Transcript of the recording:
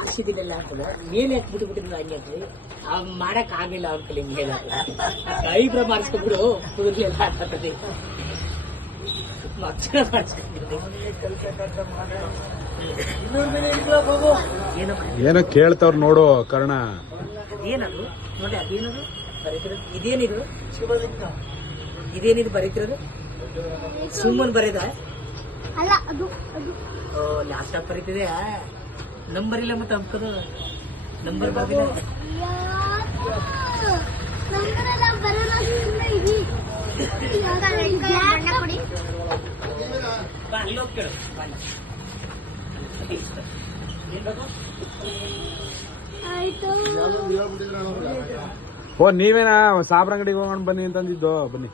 ಮಾಡಿಸಿದಿಲ್ಲ ಅಂತದ ಮೇಲೆ ಹಾಕಿ ಬಿಟ್ಬಿಟ್ಟಿದ್ವಿ ಹಂಗೆ ಮಾಡಕ್ ಆಗಿಲ್ಲ ಅವ್ರ ಕಡೆ ಮೇಲೆ ಐಬ್ರ ಮಾಡಿಸ್ಕೊಂಡ್ಬಿಡು ಕೂದಲೆಲ್ಲ ಆಗ್ತದೆ ಅಕ್ಷರ ಮಾಡಿಸ್ಕೊಂಡ್ಬಿಡ್ತೀವಿ. ಏನೋ ಕೇಳ್ತಾವ್ರ ನೋಡು ಕರ್ಣ. ಏನದು ನೋಡಿ, ಅದೇನದು ಬರೀತಿರೋದು? ಇದೇನಿದು ಇದೇನಿದು ಬರೀತಿರೋದು? ಸುಮ್ಮನ್ ಬರೀದ ಲ್ಯಾಪ್ಟಾಪ್ ಬರೀತಿದೆ. ನಂಬರ್ ಇಲ್ಲ ಮತ್ತೆ ಅಮ್ಕದು ನಂಬರ್ ಬರ್ದಿಲ್ಲ. ಓ ನೀವೇನಾ ಸಾಬ್ರ ಅಂಗಡಿಗೆ ಹೋಗೋಣ ಬನ್ನಿ ಅಂತಂದಿದ್ದು. ಬನ್ನಿ.